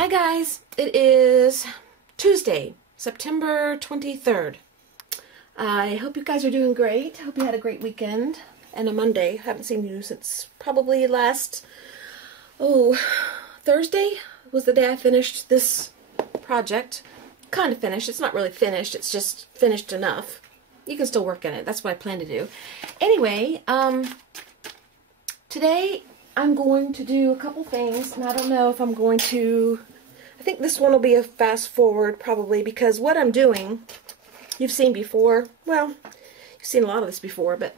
Hi guys, it is Tuesday, September 23rd. I hope you guys are doing great. I hope you had a great weekend and a Monday. I haven't seen you since probably last, Thursday was the day I finished this project. Kind of finished. It's not really finished, it's just finished enough. You can still work in it. That's what I plan to do. Anyway, today I'm going to do a couple things, and I don't know if I'm going to... I think this one will be a fast forward, probably, because what I'm doing, you've seen before. Well, you've seen a lot of this before, but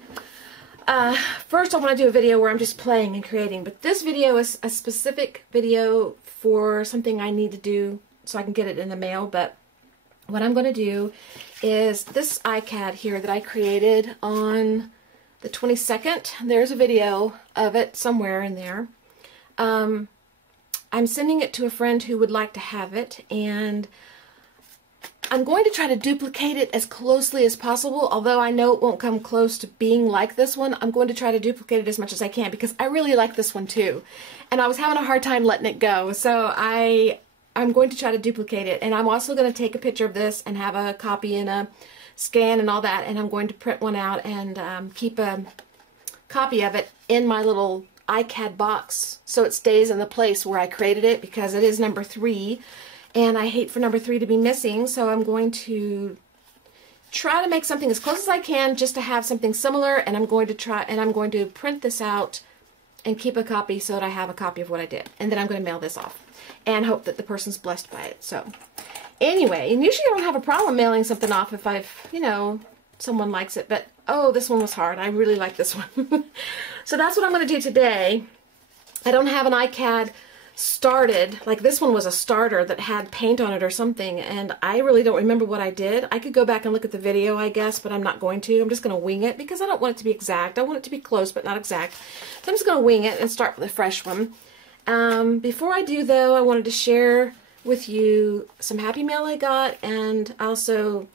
first I want to do a video where I'm just playing and creating. But this video is a specific video for something I need to do so I can get it in the mail. But what I'm going to do is this ICAD here that I created on the 22nd. There's a video of it somewhere in there. I'm sending it to a friend who would like to have it, and I'm going to try to duplicate it as closely as possible. Although I know it won't come close to being like this one, I'm going to try to duplicate it as much as I can because I really like this one too. And I was having a hard time letting it go, so I'm going to try to duplicate it. And I'm also going to take a picture of this and have a copy and a scan and all that, and I'm going to print one out and keep a copy of it in my little ICAD box so it stays in the place where I created it, because it is number 3 and I hate for number 3 to be missing. So I'm going to try to make something as close as I can just to have something similar, and I'm going to print this out and keep a copy so that I have a copy of what I did, and then I'm going to mail this off and hope that the person's blessed by it. So anyway, and usually I don't have a problem mailing something off if someone likes it, but this one was hard. I really like this one. So that's what I'm going to do today. I don't have an ICAD started. Like, this one was a starter that had paint on it or something, and I really don't remember what I did. I could go back and look at the video, I guess, but I'm not going to. I'm just going to wing it because I don't want it to be exact. I want it to be close but not exact. So I'm just going to wing it and start with a fresh one. Before I do, though, I wanted to share with you some happy mail I got, and also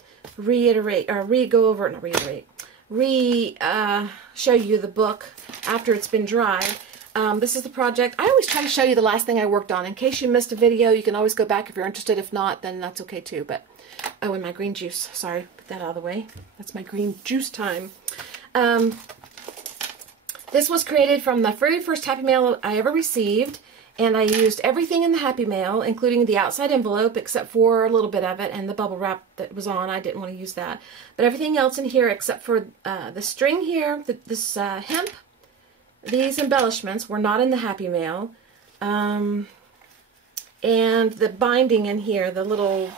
show you the book after it's been dried. This is the project. I always try to show you the last thing I worked on. In case you missed a video, you can always go back if you're interested. If not, then that's okay too. But and my green juice. Sorry, put that out of the way. That's my green juice time. This was created from the very first Happy Mail I ever received, and I used everything in the Happy Mail, including the outside envelope, except for a little bit of it, and the bubble wrap that was on. I didn't want to use that. But everything else in here, except for the string here, this hemp, these embellishments were not in the Happy Mail. And the binding in here, the little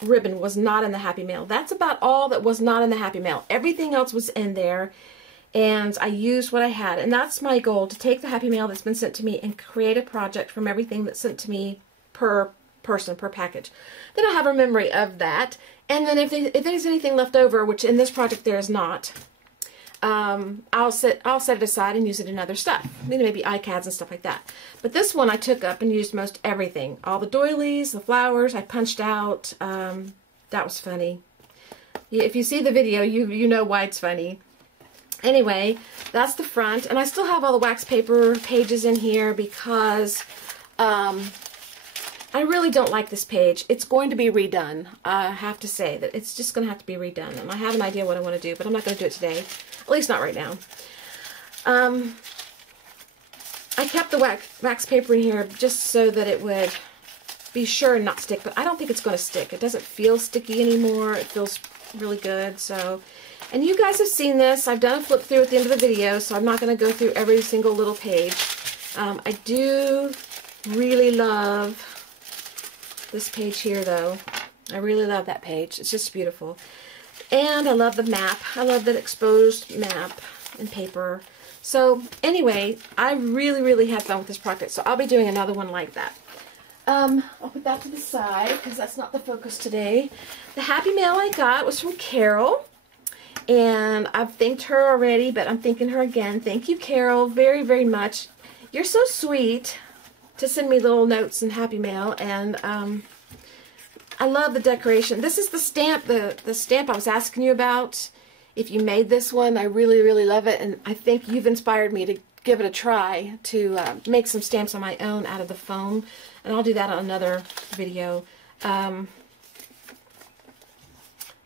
ribbon, was not in the Happy Mail. That's about all that was not in the Happy Mail. Everything else was in there, and I used what I had. And that's my goal, to take the Happy Mail that's been sent to me and create a project from everything that's sent to me per person, per package. Then I have a memory of that. And then if there's anything left over, which in this project there is not, I'll set it aside and use it in other stuff. Maybe ICADs and stuff like that. But this one I took up and used most everything. All the doilies, the flowers, I punched out. That was funny. If you see the video, you know why it's funny. Anyway, that's the front, and I still have all the wax paper pages in here because I really don't like this page. It's going to be redone. I have to say that it's just going to have to be redone, and I have an idea what I want to do, but I'm not going to do it today. At least not right now. I kept the wax paper in here just so that it would be sure and not stick, but I don't think it's going to stick. It doesn't feel sticky anymore. It feels really good, so... And you guys have seen this. I've done a flip through at the end of the video, so I'm not going to go through every single little page. I do really love this page here, though. I really love that page. It's just beautiful. And I love the map. I love that exposed map and paper. So anyway, I really, really had fun with this project, so I'll be doing another one like that. I'll put that to the side because that's not the focus today. The Happy Mail I got was from Carol. And I've thanked her already, but I'm thanking her again. Thank you, Carol, very, very much. You're so sweet to send me little notes and Happy Mail, and I love the decoration. This is the stamp, the stamp I was asking you about. If you made this one, I really, really love it, and I think you've inspired me to give it a try to make some stamps on my own out of the foam. and I'll do that on another video. The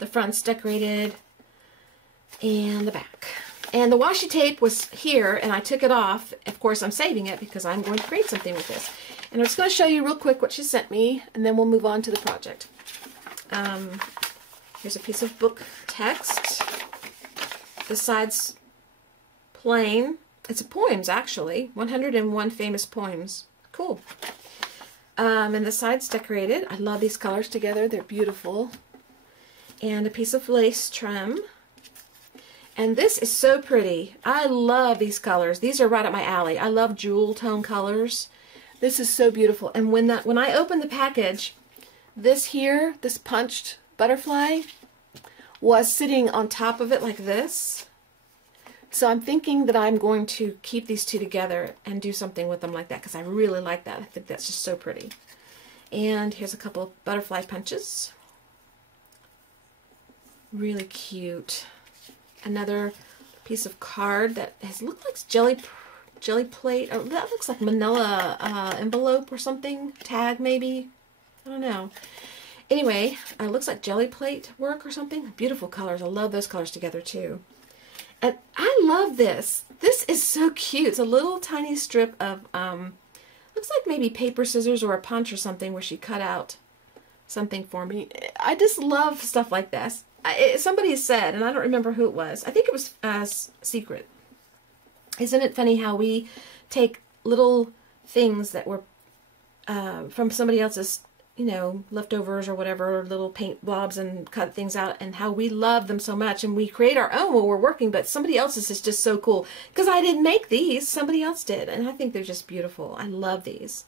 front's decorated, and the back. And the washi tape was here, and I took it off. Of course, I'm saving it because I'm going to create something with this. And I'm just going to show you real quick what she sent me, and then we'll move on to the project. Here's a piece of book text. The side's plain. It's poems, actually. 101 famous poems. Cool. And the side's decorated. I love these colors together. They're beautiful. And a piece of lace trim. And this is so pretty. I love these colors. These are right up my alley. I love jewel tone colors. This is so beautiful. And when I opened the package, this here, this punched butterfly, was sitting on top of it like this. So I'm thinking that I'm going to keep these two together and do something with them like that, because I really like that. I think that's just so pretty. And here's a couple of butterfly punches. Really cute. Another piece of card that looked like jelly plate, or that looks like manila envelope or something, tag maybe, I don't know. Anyway, it looks like jelly plate work or something. Beautiful colors. I love those colors together too. And I love this. This is so cute. It's a little tiny strip of, looks like maybe paper, scissors, or a punch or something where she cut out something for me. I just love stuff like this. Somebody said, and I don't remember who it was, I think it was Secret. Isn't it funny how we take little things that were from somebody else's, you know, leftovers or whatever, little paint blobs, and cut things out, and how we love them so much, and we create our own while we're working, but somebody else's is just so cool. Because I didn't make these, somebody else did, and I think they're just beautiful. I love these.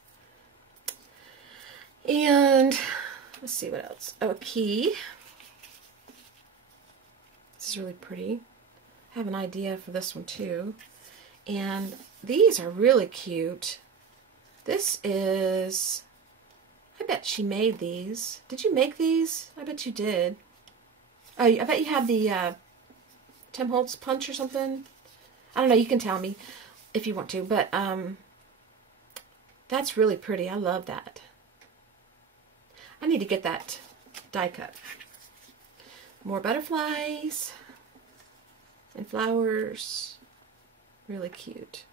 And let's see what else. Oh, a key. This is really pretty. I have an idea for this one too. And these are really cute. This is, I bet she made these. Did you make these? I bet you did. Oh, I bet you have the Tim Holtz punch or something. I don't know, you can tell me if you want to, but that's really pretty. I love that. I need to get that die cut. More butterflies and flowers. Really cute.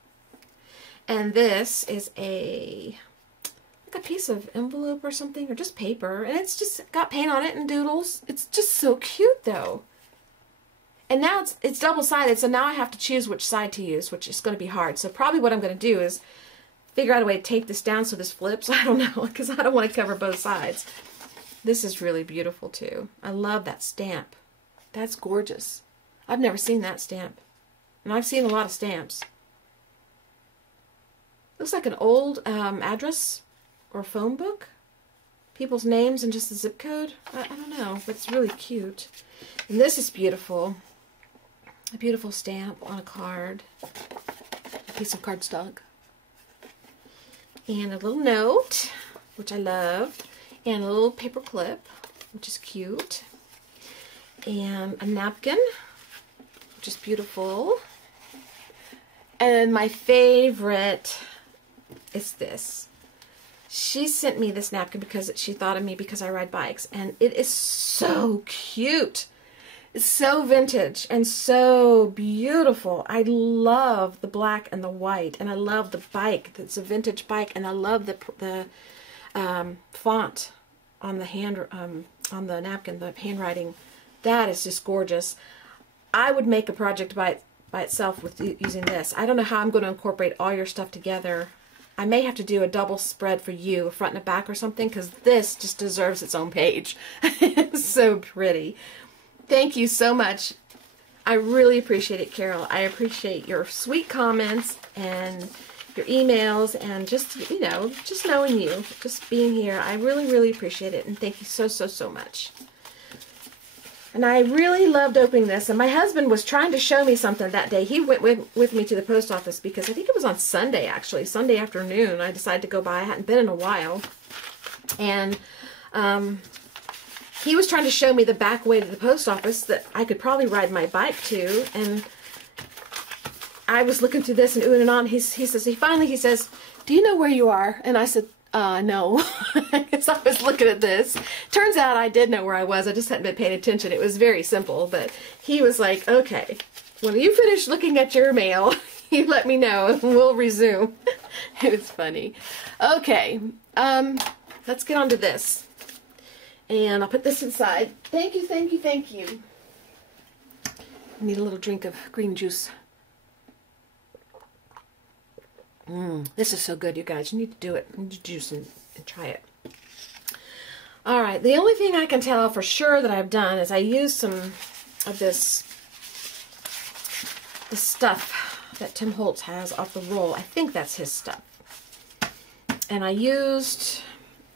And this is like a piece of envelope or something, or just paper, and it's just got paint on it and doodles. It's just so cute though. And now it's double-sided, so now I have to choose which side to use, which is going to be hard. So probably what I'm going to do is figure out a way to tape this down so this flips. I don't know, because I don't want to cover both sides. This is really beautiful too. I love that stamp. That's gorgeous. I've never seen that stamp. And I've seen a lot of stamps. Looks like an old address or phone book. People's names and just the zip code. I don't know, but it's really cute. And this is beautiful. A beautiful stamp on a card. A piece of cardstock. And a little note, which I love. And a little paper clip, which is cute. And a napkin, which is beautiful. And my favorite is this. She sent me this napkin because she thought of me because I ride bikes. And it is so cute. It's so vintage and so beautiful. I love the black and the white. And I love the bike. It's a vintage bike. And I love the font on the napkin, the handwriting. That is just gorgeous. I would make a project by itself with using this. I don't know how I'm going to incorporate all your stuff together. I may have to do a double spread for you, a front and a back or something, because this just deserves its own page. It's so pretty. Thank you so much. I really appreciate it, Carol. I appreciate your sweet comments and your emails and just, you know, just knowing you, just being here. I really, really appreciate it, and thank you so, so, so much. And I really loved opening this, and my husband was trying to show me something that day. He went with me to the post office because I think it was on Sunday, actually, Sunday afternoon. I decided to go by. I hadn't been in a while. And he was trying to show me the back way to the post office that I could probably ride my bike to, and I was looking through this and oohing and on. He says, do you know where you are? And I said, No. I guess I was looking at this. Turns out I did know where I was. I just hadn't been paying attention. It was very simple, but he was like, okay, when you finish looking at your mail, you let me know and we'll resume. It was funny. Okay, let's get on to this. And I'll put this inside. Thank you, thank you, thank you. I need a little drink of green juice. This is so good, you guys. You need to do it. You need to juice and try it. Alright, the only thing I can tell for sure that I've done is I used some of this stuff that Tim Holtz has off the roll. I think that's his stuff. And I used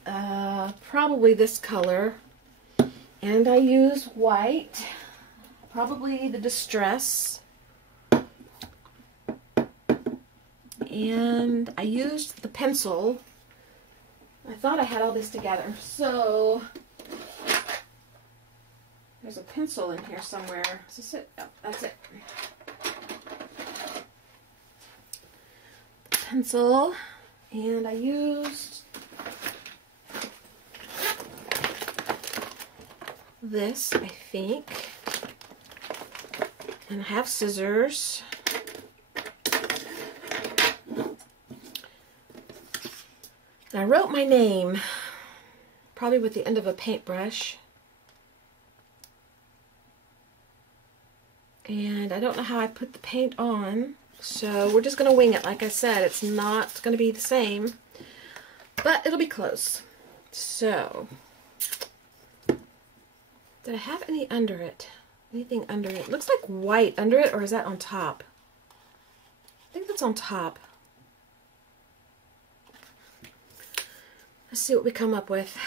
probably this color. And I used white. Probably the Distress. And I used the pencil. I thought I had all this together. So, there's a pencil in here somewhere. Is this it? Oh, that's it. The pencil. And I used this, I think. And I have scissors. And I wrote my name, probably with the end of a paintbrush. And I don't know how I put the paint on, so we're just going to wing it. Like I said, it's not going to be the same, but it'll be close. So, did I have any under it? Anything under it? Looks like white under it, or is that on top? I think that's on top. Let's see what we come up with.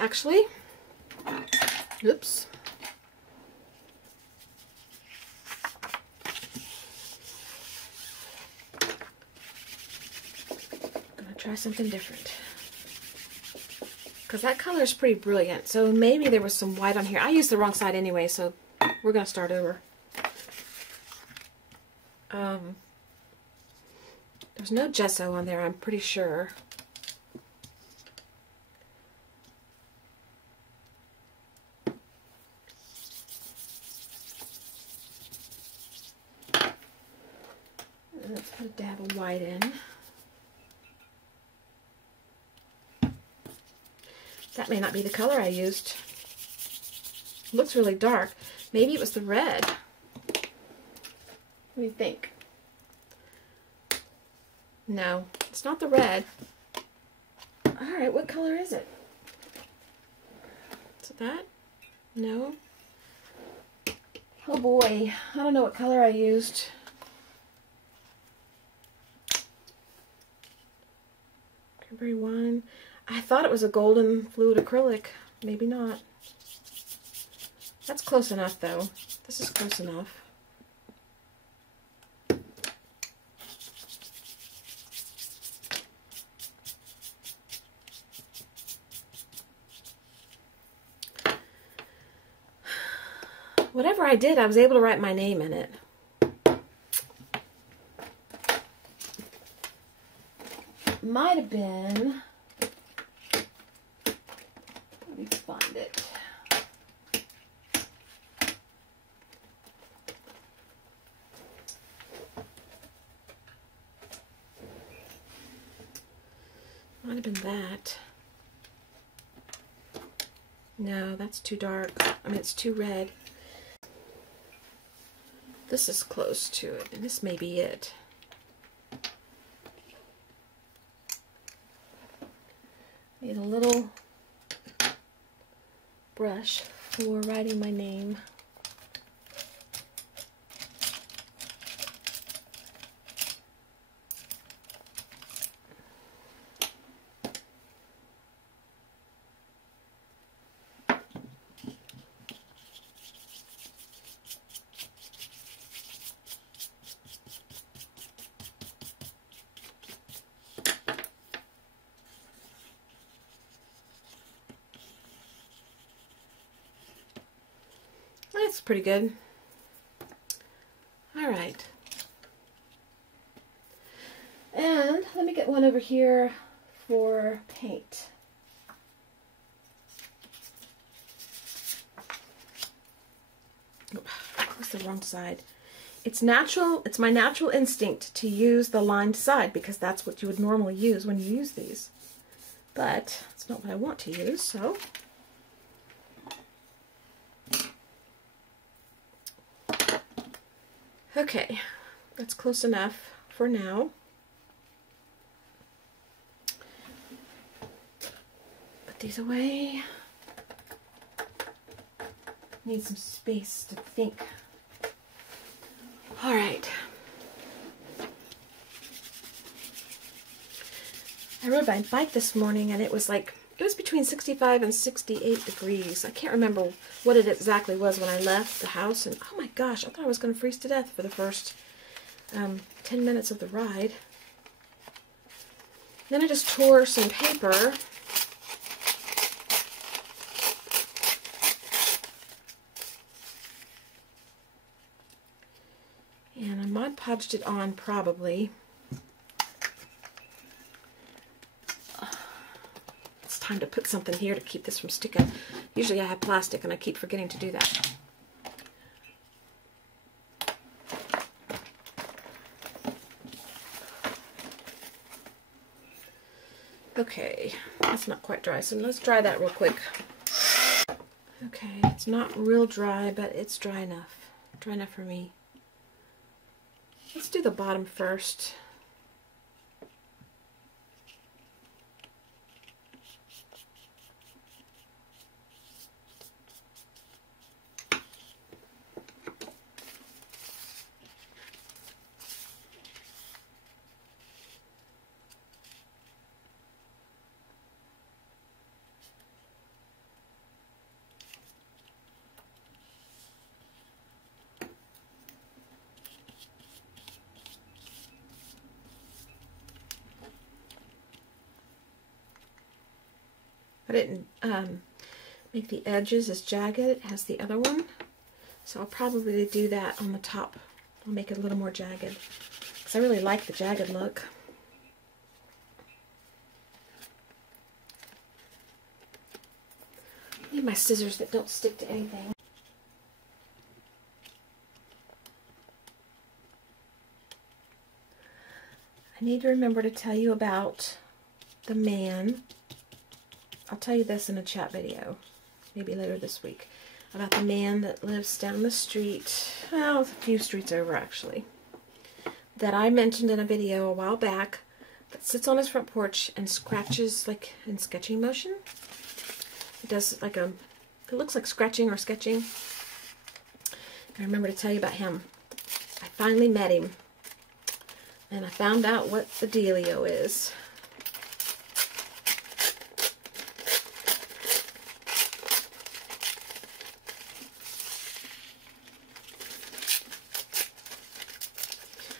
Actually, oops. Try something different, because that color is pretty brilliant, so maybe there was some white on here. I used the wrong side anyway, so we're gonna start over. There's no gesso on there, I'm pretty sure. Let's put a dab of white in. That may not be the color I used. It looks really dark. Maybe it was the red. What do you think? No, it's not the red. Alright, what color is it? Is it that? No? Oh boy, I don't know what color I used. Cranberry wine. I thought it was a golden fluid acrylic. Maybe not. That's close enough, though. This is close enough. Whatever I did, I was able to write my name in it. Might have been... Let me find it. Might have been that. No, that's too dark. I mean, it's too red. This is close to it, and this may be it. Need a little brush for writing my name. pretty good. All right. And let me get one over here for paint. Oh, that was the wrong side. It's natural, it's my natural instinct to use the lined side because that's what you would normally use when you use these. But it's not what I want to use, so. Okay, that's close enough for now. Put these away. Need some space to think. All right. I rode my bike this morning and it was between 65 and 68 degrees. I can't remember what it exactly was when I left the house, and oh my gosh, I thought I was going to freeze to death for the first 10 minutes of the ride. Then I just tore some paper. And I Mod Podged it on probably. It's time to put something here to keep this from sticking. Usually I have plastic and I keep forgetting to do that. Okay, that's not quite dry, so let's dry that real quick. Okay, it's not real dry, but it's dry enough. Dry enough for me. Let's do the bottom first. I didn't make the edges as jagged as the other one, so I'll probably do that on the top. I'll make it a little more jagged because I really like the jagged look. I need my scissors that don't stick to anything. I need to remember to tell you about the man. I'll tell you this in a chat video, maybe later this week, about the man that lives down the street, well, a few streets over actually, that I mentioned in a video a while back, that sits on his front porch and scratches like in sketching motion. It does like it looks like scratching or sketching. I remember to tell you about him. I finally met him, and I found out what the dealio is.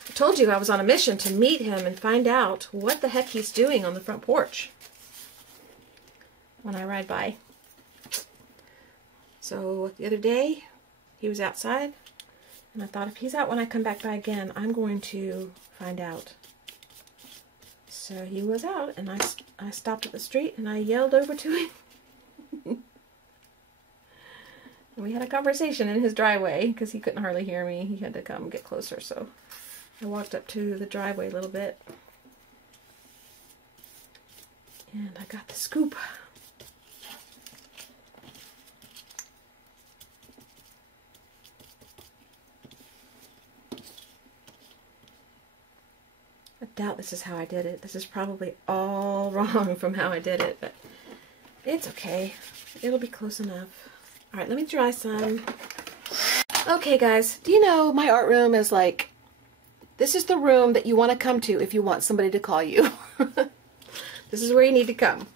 I told you I was on a mission to meet him and find out what the heck he's doing on the front porch when I ride by. So the other day he was outside, and I thought if he's out when I come back by again, I'm going to find out. So he was out, and I stopped at the street and I yelled over to him. And we had a conversation in his driveway because he couldn't hardly hear me. He had to come get closer, so I walked up to the driveway a little bit, and I got the scoop. I doubt this is how I did it. This is probably all wrong from how I did it, but it's okay. It'll be close enough. All right, let me dry some. Okay, guys, do you know my art room is like, this is the room that you want to come to if you want somebody to call you. This is where you need to come.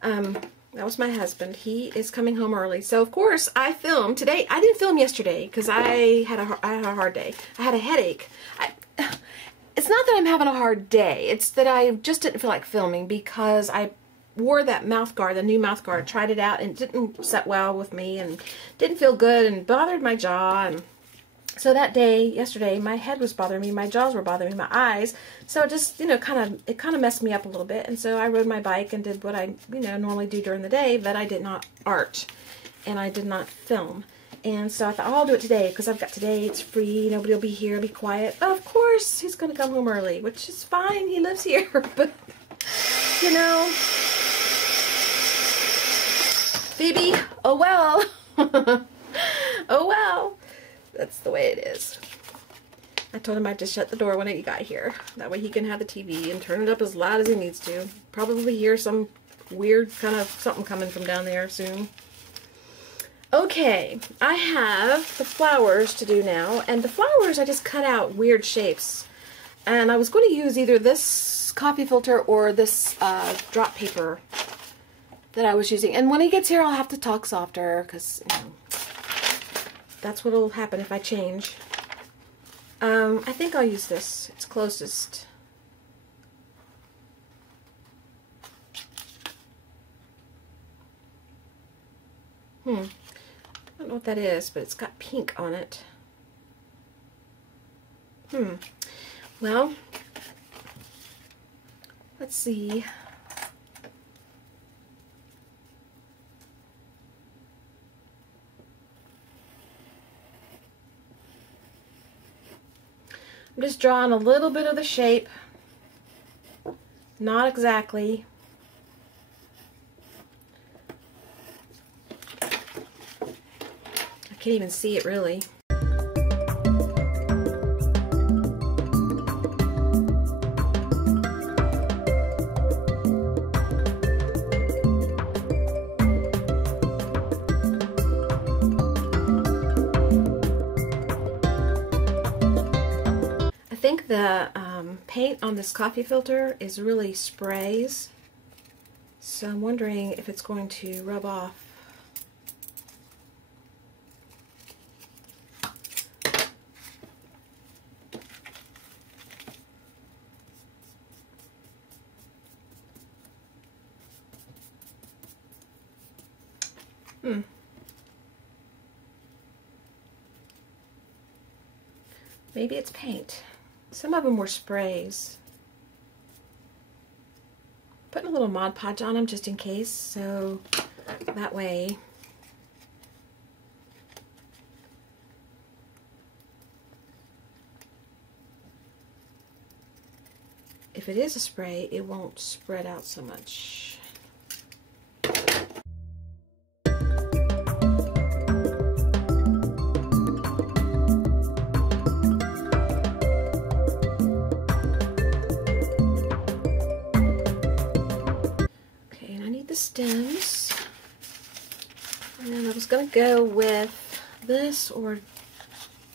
That was my husband. He is coming home early. So, of course, I filmed today. I didn't film yesterday because I had a hard day. I had a headache. It's not that I'm having a hard day. It's that I just didn't feel like filming because I wore that mouth guard, the new mouth guard, tried it out, and it didn't set well with me, and didn't feel good, and bothered my jaw. And so that day, yesterday, my head was bothering me, my jaws were bothering me, my eyes. So it just, it kind of messed me up a little bit. And so I rode my bike and did what I, normally do during the day, but I did not art, and I did not film. And so I thought, oh, I'll do it today, because I've got today, it's free, nobody will be here, be quiet. But of course, he's going to come home early, which is fine, he lives here, but, Phoebe, oh well. Oh well. That's the way it is. I told him I'd just shut the door when he got here. That way he can have the TV and turn it up as loud as he needs to. Probably hear some weird kind of something coming from down there soon. Okay, I have the flowers to do now, and the flowers I just cut out weird shapes. And I was going to use either this coffee filter or this drop paper that I was using. And when he gets here, I'll have to talk softer, because, that's what will happen if I change. I think I'll use this. It's closest. I don't know what that is, but it's got pink on it. Well, let's see. I'm just drawing a little bit of the shape. Not exactly. I can't even see it really. I think the paint on this coffee filter is really sprays, so I'm wondering if it's going to rub off. Maybe it's paint. Some of them were sprays. Putting a little Mod Podge on them just in case, so that way if it is a spray, it won't spread out so much. Stems, and I was going to go with this or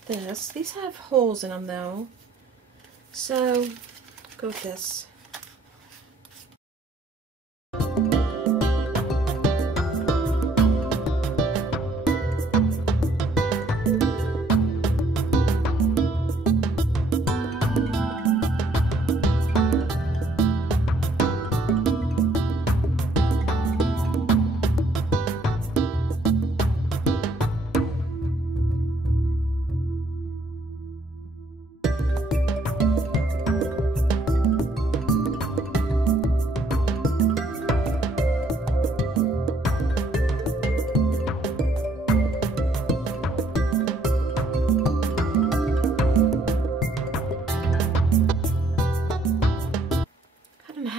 this. These have holes in them though, so go with this.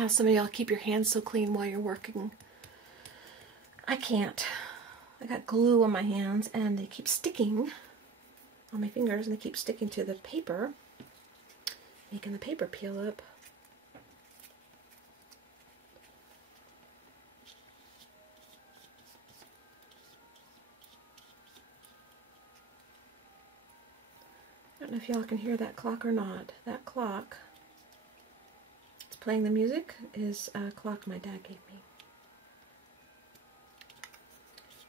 Some of y'all keep your hands so clean while you're working. I can't. I got glue on my hands and they keep sticking on my fingers, and they keep sticking to the paper, making the paper peel up. I don't know if y'all can hear that clock or not. That clock playing the music is a clock my dad gave me.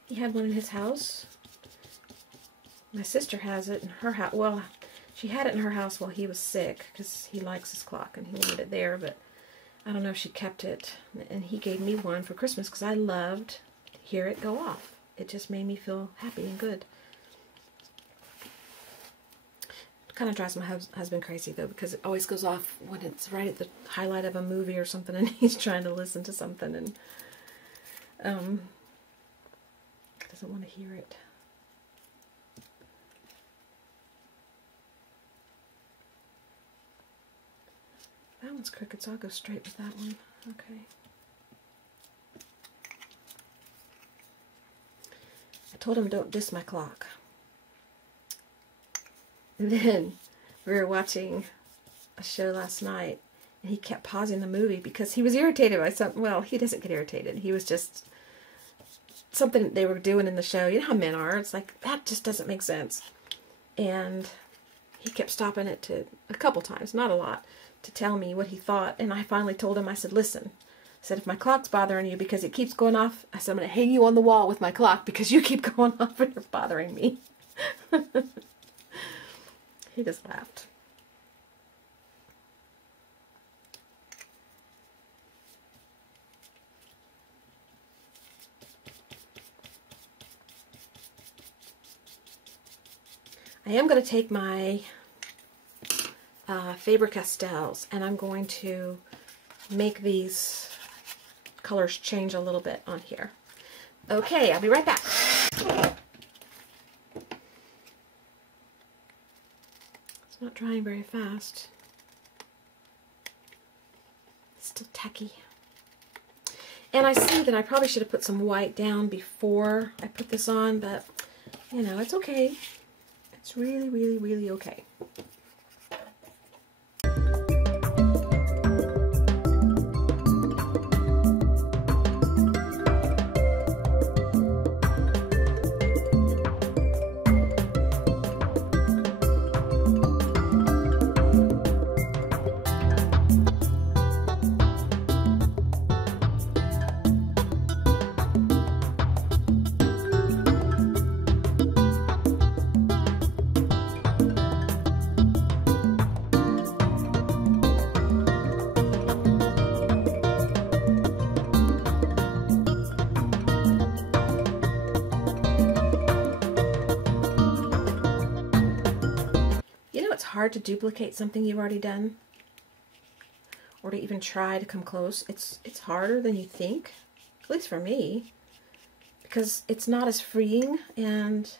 He had one in his house. My sister has it in her house. Well, she had it in her house while he was sick because he likes his clock and he wanted it there, but I don't know if she kept it, and he gave me one for Christmas because I loved to hear it go off. It just made me feel happy and good. It kind of drives my husband crazy though, because it always goes off when it's right at the highlight of a movie or something, and he's trying to listen to something and doesn't want to hear it. That one's crooked, so I'll go straight with that one. Okay. I told him don't diss my clock. And then we were watching a show last night, and he kept pausing the movie because he was irritated by something. Well, he doesn't get irritated. He was just something they were doing in the show. You know how men are. It's like, that just doesn't make sense. And he kept stopping it to a couple times, not a lot, to tell me what he thought. And I finally told him, I said, listen, I said, if my clock's bothering you because it keeps going off, I said, I'm going to hang you on the wall with my clock because you keep going off and you're bothering me. He just laughed. I am going to take my Faber-Castells, and I'm going to make these colors change a little bit on here. Okay, I'll be right back. It's not drying very fast. It's still tacky. And I see that I probably should have put some white down before I put this on, but, you know, it's okay. It's really, really, really okay. Hard to duplicate something you've already done, or to even try to come close. It's harder than you think, at least for me, because it's not as freeing. And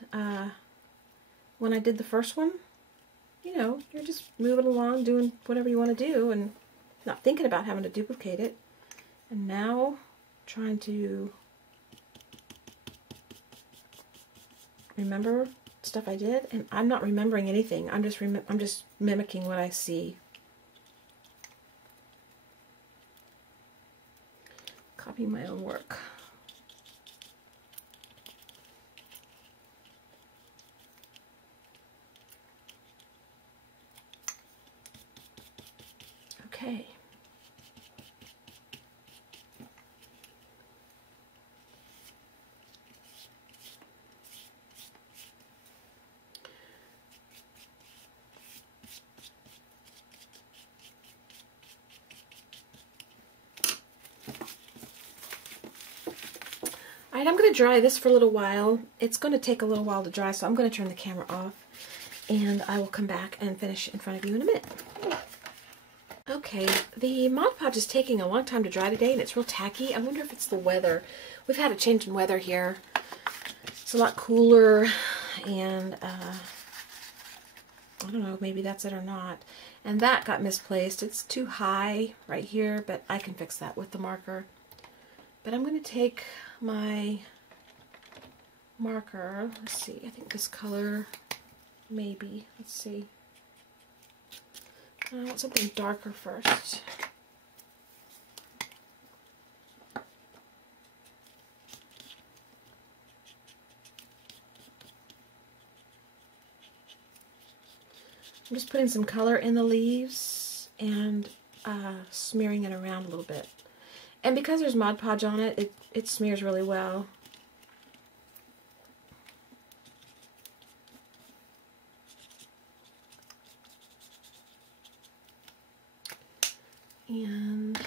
when I did the first one, you know, you're just moving along doing whatever you want to do and not thinking about having to duplicate it. And now trying to remember stuff I did, and I'm not remembering anything. I'm just mimicking what I see. Copying my own work. Okay. Alright, I'm going to dry this for a little while. It's going to take a little while to dry, so I'm going to turn the camera off, and I will come back and finish in front of you in a minute. Okay, the Mod Podge is taking a long time to dry today, and it's real tacky. I wonder if it's the weather. We've had a change in weather here. It's a lot cooler, and I don't know, maybe that's it or not. And that got misplaced. It's too high right here, but I can fix that with the marker. But I'm going to take my marker. Let's see, I think this color, maybe. Let's see. I want something darker first. I'm just putting some color in the leaves and smearing it around a little bit. And because there's Mod Podge on it, it smears really well. And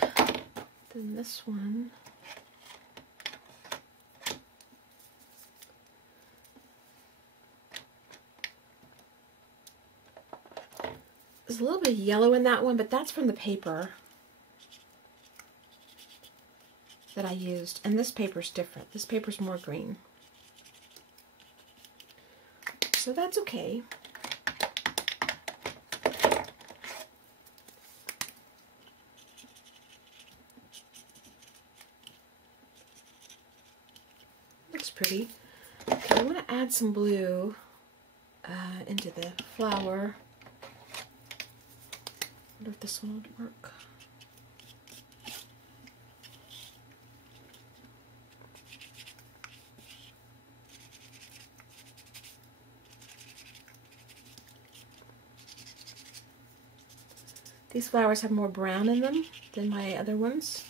Then this one. There's a little bit of yellow in that one, but that's from the paper that I used. And this paper's different. This paper's more green. So that's okay. Looks pretty. Okay, I want to add some blue into the flower. I wonder if this one would work. These flowers have more brown in them than my other ones.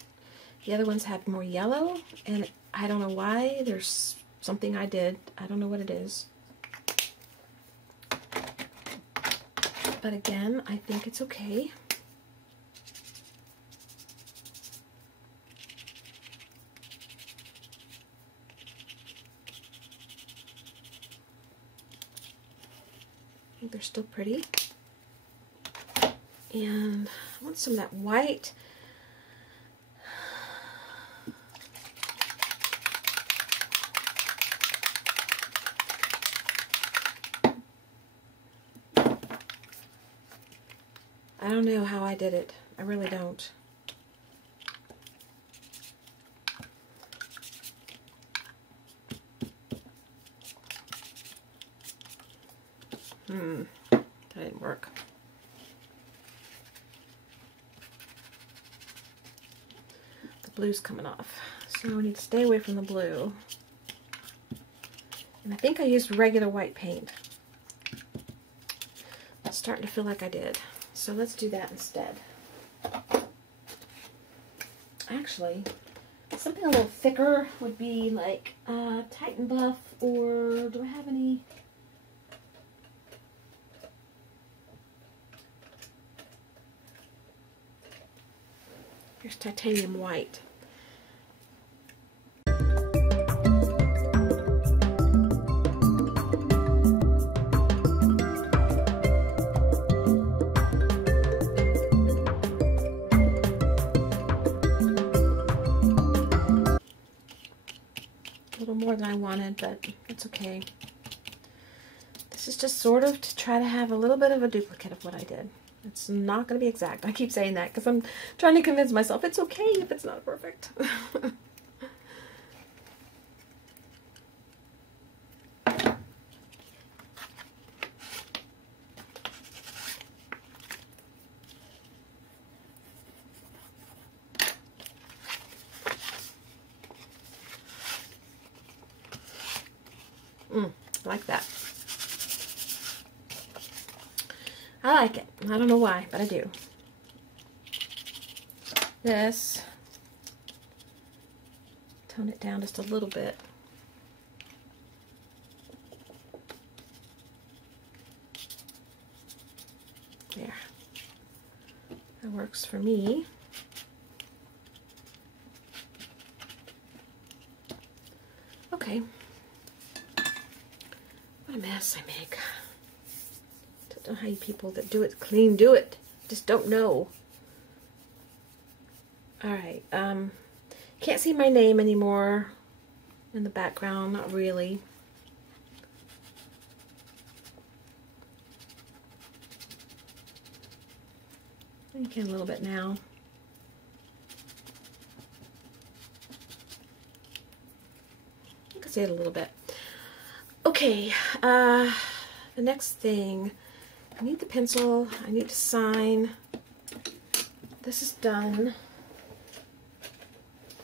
The other ones have more yellow, and I don't know why. There's something I did. I don't know what it is. But again, I think it's okay. I think they're still pretty. And I want some of that white. I don't know how I did it. I really don't. That didn't work. The blue's coming off. So we need to stay away from the blue. And I think I used regular white paint. It's starting to feel like I did. So let's do that instead. Actually, something a little thicker would be like Titan Buff, or do I have any? Here's titanium white. More than I wanted, but it's okay. This is just sort of to try to have a little bit of a duplicate of what I did. It's not going to be exact. I keep saying that because I'm trying to convince myself it's okay if it's not perfect. Like that. I like it. I don't know why, but I do. This, tone it down just a little bit. There. That works for me. Okay. What a mess I make. Don't know how you people that do it clean do it. Just don't know. Alright, can't see my name anymore in the background, not really. You can a little bit now. You can see it a little bit. Okay, the next thing, I need the pencil, I need to sign. This is done.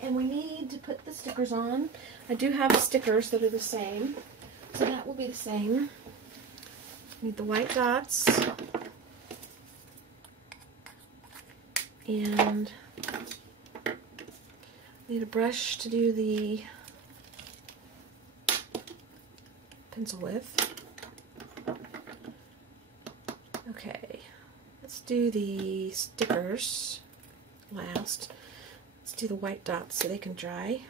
And we need to put the stickers on. I do have stickers that are the same, so that will be the same. Need the white dots. And need a brush to do the pencil with. Okay, let's do the stickers last. Let's do the white dots so they can dry.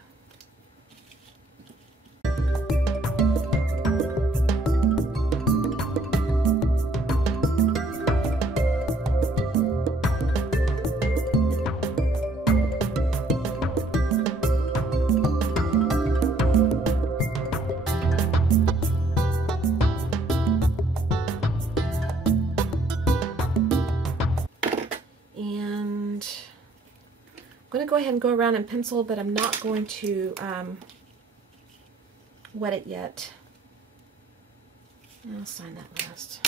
I'm going to go ahead and go around and pencil, but I'm not going to wet it yet. I'll sign that last.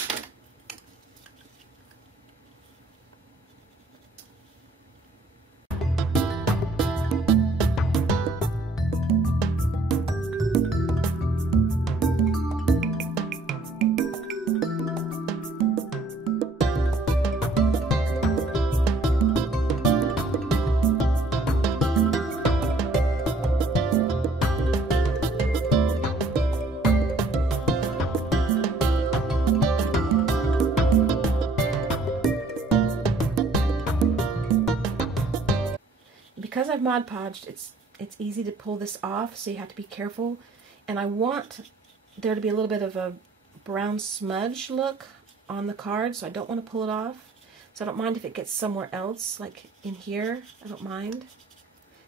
Because I've Mod Podged, it's easy to pull this off, so you have to be careful. And I want there to be a little bit of a brown smudge look on the card, so I don't want to pull it off. So I don't mind if it gets somewhere else, like in here. I don't mind,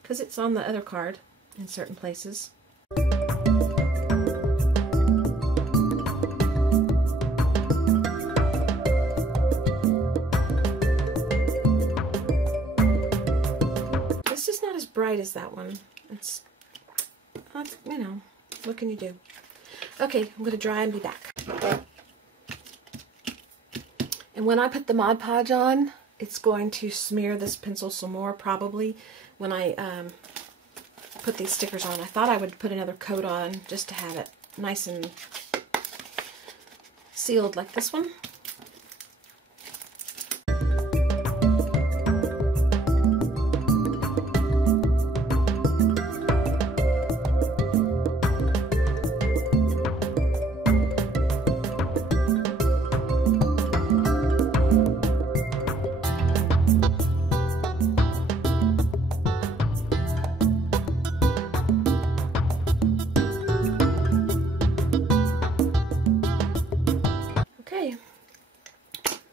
because it's on the other card in certain places. Bright as that one. It's, you know, what can you do? Okay, I'm going to dry and be back. And when I put the Mod Podge on, it's going to smear this pencil some more, probably, when I put these stickers on. I thought I would put another coat on just to have it nice and sealed like this one.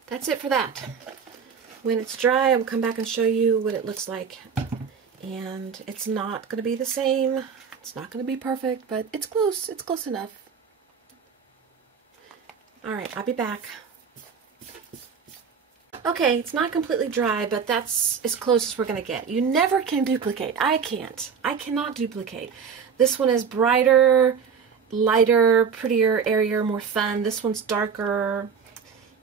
That's it for that. When it's dry, I will come back and show you what it looks like. And it's not going to be the same. It's not going to be perfect, but it's close. It's close enough. Alright, I'll be back. Okay, it's not completely dry, but that's as close as we're going to get. You never can duplicate. I can't. I cannot duplicate. This one is brighter, lighter, prettier, airier, more fun. This one's darker.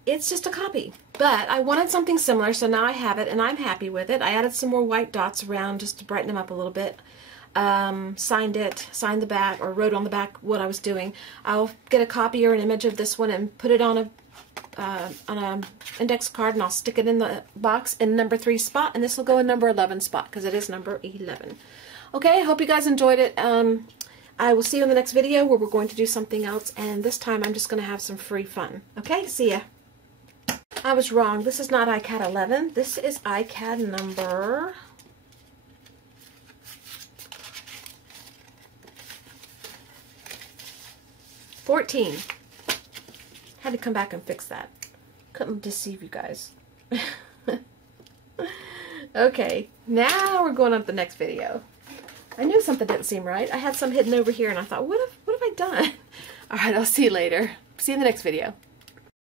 It's just a copy, but I wanted something similar, so now I have it, and I'm happy with it. I added some more white dots around just to brighten them up a little bit. Signed the back, or wrote on the back what I was doing. I'll get a copy or an image of this one and put it on a index card, and I'll stick it in the box in number 3 spot, and this will go in number 11 spot, because it is number 11. Okay, I hope you guys enjoyed it. I will see you in the next video where we're going to do something else, and this time I'm just going to have some free fun. Okay, see ya. I was wrong. This is not ICAD 11. This is ICAD number 14. Had to come back and fix that. Couldn't deceive you guys. Okay, now we're going on to the next video. I knew something didn't seem right. I had some hidden over here and I thought, what have I done? Alright, I'll see you later. See you in the next video.